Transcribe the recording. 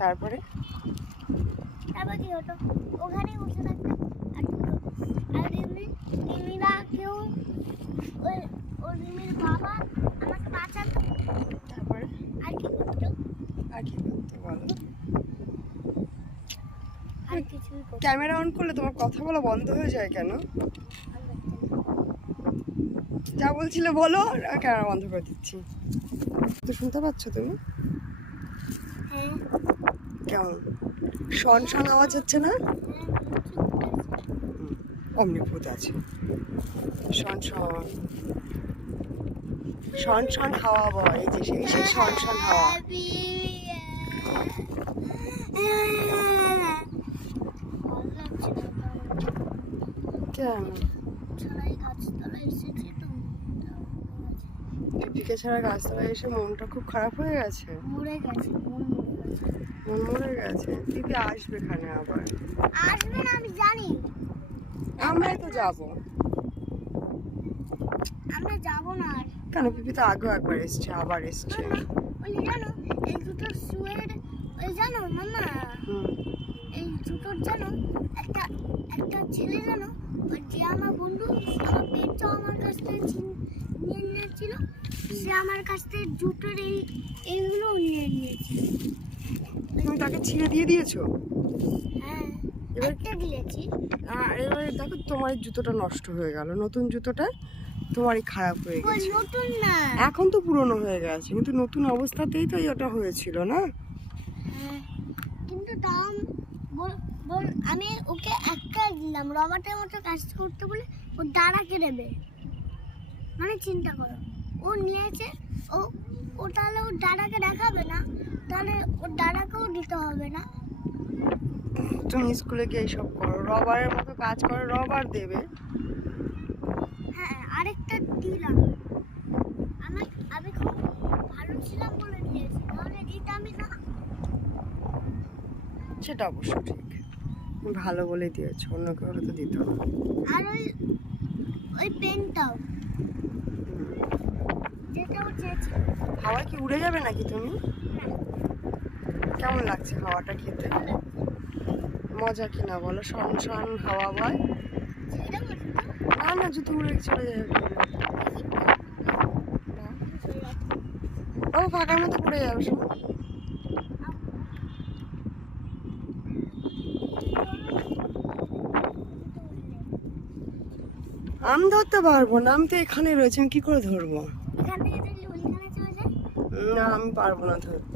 তারপরে তারপর কি হতো, ওখানেই বসে থাকতাম। আর রিমিরা কেউ ওই রিমির বাবা আমাকে বাঁচাতো। তারপরে আর কি করতো বলো? আর কিছুই করতো ক্যামেরা অন করলে তোমার কথা বলা বন্ধ হয়ে যায় কেন? যা বলছিলে বলো, আর ক্যামেরা বন্ধ করে দিচ্ছি। তো শুনতে পাচ্ছ তুমি? হ্যাঁ কেমন শন শন আওয়াজ হচ্ছে না? অমনি ভূত আছে। শন শন শন শন হাওয়া বয়, এই যে সেই শন শন হাওয়া। কেন পিপিকে ছাড়া গাছতলায় এসে মনটা খুব খারাপ হয়ে গেছে? মন মরে গেছে। পিপি আসবে এখানে আবার। আসবে না আমি জানি। আমরাই তো যাবো। আমরা যাবো না আর। কেন? পিপি তো আগেও একবার এসছে, আবার এসছে। ওই জানো এই দুটো শুয়ের, ওই জানো মামা এই দুটোর জানো একটা ছেলে জানো, ওই যে আমার বন্ধু আমার পেটটা আমার কাছ থেকে নিয়ে নিয়েছিল, সে আমার কাছ থেকে জুতোর এইগুলো নিয়ে নিয়েছিল। তুমি তাকে ছিঁড়ে দিয়ে দিয়েছো? হ্যাঁ এবার একটা দিয়েছি। এবারে দেখো তোমার এই জুতোটা নষ্ট হয়ে গেল। নতুন জুতোটা তোমারই খারাপ হয়ে ওই গেছে। নতুন না, এখন তো পুরনো হয়ে গেছে, কিন্তু নতুন অবস্থাতেই তো ওটা হয়েছিল না? হ্যাঁ কিন্তু দাম আমি ওকে একটা দিলাম রবার্টের মতো কাজ করতে বলে, ও দাঁড়াকে নেবে। মানে চিন্তা করো, ও নিয়েছে, ও তাহলে ওর দাদাকে দেখাবে না, তাহলে ওর দাদাকেও দিতে হবে না। তুমি স্কুলে গিয়ে এইসব করো, রবারের মতো কাজ করো, রবার দেবে। হ্যাঁ আরেকটা দিলাম, আমি খুব ভালো ছিলাম বলে দিয়েছি, তাহলে দিতামই না। সেটা অবশ্য ঠিক, তুমি ভালো বলে দিয়েছো, অন্য কেউ হলে তো দিত না। আর ওই পেনটাও যেটাও চেয়েছি। হাওয়া কি উড়ে যাবে নাকি তুমি? কেমন লাগছে হাওয়াটা খেতে? মজা কিনা বলো? শন শন হাওয়া বয়। না না, জুতো উড়ে চলে যাবে। ও ফাঁকার মতো পড়ে যাবে সব। আমি ধরতে পারবো না, আমি তো এখানে রয়েছি, আমি কি করে ধরবো? এখান থেকে যদি ওইখানে চলে যায়। না আমি পারবো না ধরতে।